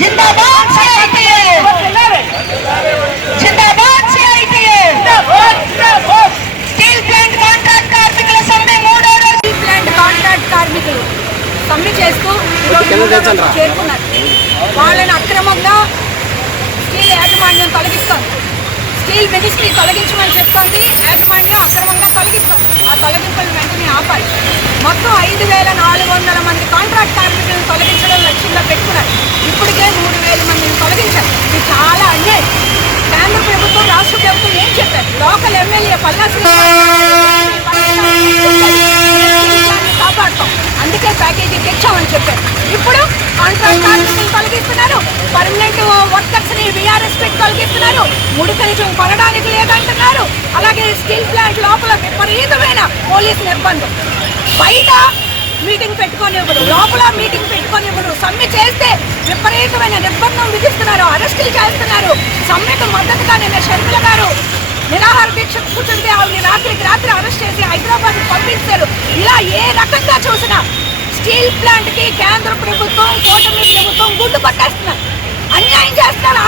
जिंदाबाद से आई है స్టీల్ ప్లాంట్ కాంట్రాక్ట్ కార్మికుల సమ్మె మూడో రోజు. స్టీల్ ప్లాంట్ కాంట్రాక్ట్ కార్మికులు సమ్మె చేస్తూ చేరుకున్నారు. వాళ్ళని అక్రమంగా స్టీల్ యాజమాన్యం తొలగిస్తుంది స్టీల్ మినిస్ట్రీ తొలగించమని చెప్తుంది. యాజమాన్యం అక్రమంగా తొలగిస్తుంది ఆ తొలగింపులు వెంటనే ఆపాలి. మొత్తం ఐదు వేల నాలుగు వందల మంది కాంట్రాక్ట్ కార్మికులను తొలగించడం లక్ష్యంగా పెట్టుకున్నారు. ఇప్పటికే రెస్పెక్ట్ కలిగిస్తున్నారు ముడి కొంచెం కొనడానికి లేదంటున్నారు. అలాగే స్టీల్ ప్లాంట్ లోపల విపరీతమైన పోలీస్ నిర్బంధం. బయట మీటింగ్ పెట్టుకొని ఇవ్వడు లోపల మీటింగ్ పెట్టుకొని ఇవ్వడు సమ్మె చేస్తే విపరీతమైన నిర్బంధం విధిస్తున్నారు. అరెస్టులు చేస్తున్నారు. సమ్మెకు మద్దతుగా నిన్న షర్మిల గారు నిరాహార దీక్ష కూర్చుంటే ఆవిడ రాత్రికి రాత్రి అరెస్ట్ చేసి హైదరాబాద్ పంపిస్తారు ఇలా ఏ రకంగా చూసినా స్టీల్ ప్లాంట్కి కేంద్ర ప్రభుత్వం కూటమి ప్రభుత్వం గుడ్డు పట్టేస్తున్నారు అన్యాయం చేస్తున్నారు.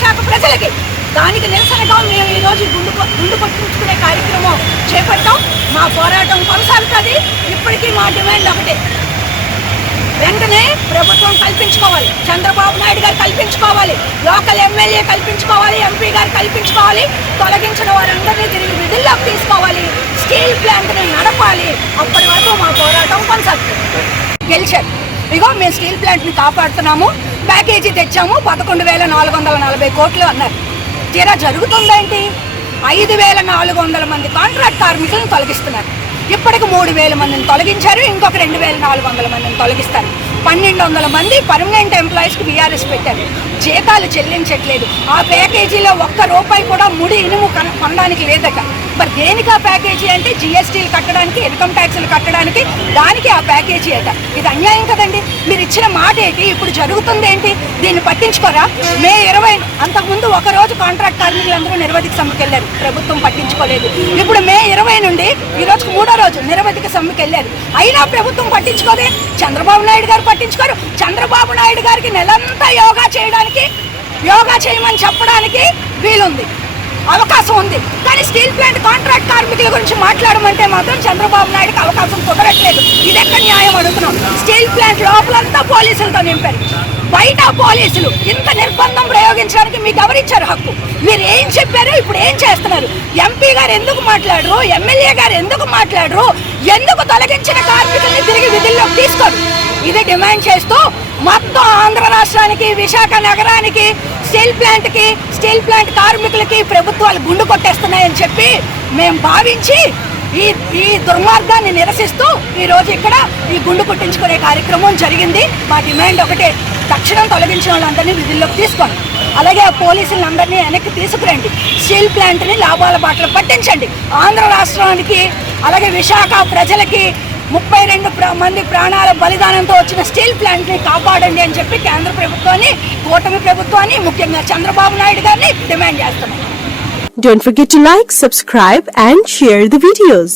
విశాఖ ప్రజలకి దానికి నిరసనగా మేము ఈరోజు గుండు గుండు కొట్టించుకునే కార్యక్రమం చేపట్టాం. మా పోరాటం కొనసాగుతుంది. ఇప్పటికీ మా డిమాండ్ ఒకటే. వెంటనే ప్రభుత్వం కల్పించుకోవాలి. చంద్రబాబు నాయుడు గారు కల్పించుకోవాలి. లోకల్ ఎమ్మెల్యే కల్పించుకోవాలి. ఎంపీ గారు కల్పించుకోవాలి. తొలగించిన వారందరినీ తిరిగి విధుల్లోకి తీసుకోవాలి. స్టీల్ ప్లాంట్ని నడపాలి. అప్పటి వరకు మా పోరాటం కొనసాగుతుంది. గెలిచారు. ఇగో మేము స్టీల్ ప్లాంట్ని కాపాడుతున్నాము ప్యాకేజీ తెచ్చాము పదకొండు వేల నాలుగు వందల నలభై కోట్లు అన్నారు. తీరా జరుగుతుందేంటి ఐదు వేల నాలుగు వందల మంది కాంట్రాక్ట్ కార్మికులను తొలగిస్తున్నారు. ఇప్పటికి మూడు వేల మందిని తొలగించారు ఇంకొక రెండు వేల నాలుగు వందల మందిని తొలగిస్తారు. పన్నెండు వందల మంది పర్మనెంట్ ఎంప్లాయీస్కి బీఆర్ఎస్ పెట్టారు. జీతాలు చెల్లించట్లేదు. ఆ ప్యాకేజీలో ఒక్క రూపాయి కూడా ముడి ఇనుము కొనడానికి లేదట. మరి దేనికి ఆ ప్యాకేజీ అంటే జిఎస్టీలు కట్టడానికి ఇన్కమ్ ట్యాక్స్లు కట్టడానికి దానికి ఆ ప్యాకేజీ అట. ఇది అన్యాయం కదండి. మీరు ఇచ్చిన మాట ఏంటి? ఇప్పుడు జరుగుతుంది ఏంటి? దీన్ని పట్టించుకోరా? మే ఇరవై అంతకుముందు ఒక రోజు కాంట్రాక్ట్ కార్మికులందరూ నిరవధిక సమ్మెకి వెళ్ళారు. ప్రభుత్వం పట్టించుకోలేదు. ఇప్పుడు మే ఇరవై నుండి ఈ రోజుకు మూడో రోజు నిరవధిక సమ్మెకి వెళ్ళారు. అయినా ప్రభుత్వం పట్టించుకోదే. చంద్రబాబు నాయుడు గారు పట్టించుకోరు. చంద్రబాబు నాయుడు గారికి నెలంతా యోగా చేయడానికి యోగా చేయమని చెప్పడానికి వీలుంది. అవకాశం ఉంది. కానీ స్టీల్ ప్లాంట్ కాంట్రాక్ట్ కార్మికుల గురించి మాట్లాడమంటే మాత్రం చంద్రబాబు నాయుడుకి అవకాశం కుదరట్లేదు. ఇది న్యాయం అడుగుతున్నాం? స్టీల్ ప్లాంట్ లోపలంతా పోలీసులతో నింపారు. బయట పోలీసులు ఇంత నిర్బంధం ప్రయోగించడానికి మీకు ఎవరిచ్చారు హక్కు? మీరు ఏం చెప్పారు? ఇప్పుడు ఏం చేస్తున్నారు? ఎంపీ గారు ఎందుకు మాట్లాడరు? ఎమ్మెల్యే గారు ఎందుకు మాట్లాడరు? ఎందుకు తొలగించిన కార్మికుల్ని తిరిగి విధుల్లోకి తీసుకోరు? ఇది డిమాండ్ చేస్తూ మొత్తం రాష్ట్రానికి విశాఖ నగరానికి స్టీల్ ప్లాంట్కి స్టీల్ ప్లాంట్ కార్మికులకి ప్రభుత్వాలు గుండు కొట్టేస్తున్నాయని చెప్పి మేము భావించి ఈ ఈ దుర్మార్గాన్ని నిరసిస్తూ ఈరోజు ఇక్కడ ఈ గుండు కొట్టించుకునే కార్యక్రమం జరిగింది. మా డిమాండ్ ఒకటే తక్షణం తొలగించిన వాళ్ళందరినీ విధుల్లోకి తీసుకోండి. అలాగే ఆ పోలీసులందరినీ వెనక్కి తీసుకురండి. స్టీల్ ప్లాంట్ని లాభాల బాటలు పట్టించండి. ఆంధ్ర రాష్ట్రానికి అలాగే విశాఖ ప్రజలకి ముప్పై రెండు మంది ప్రాణాల బలిదానంతో వచ్చిన స్టీల్ ప్లాంట్ని కాపాడండి అని చెప్పి కేంద్ర ప్రభుత్వాన్ని కూటమి ప్రభుత్వాన్ని ముఖ్యంగా చంద్రబాబు నాయుడు గారిని డిమాండ్ చేస్తున్నాం Don't forget to like, subscribe and share the videos.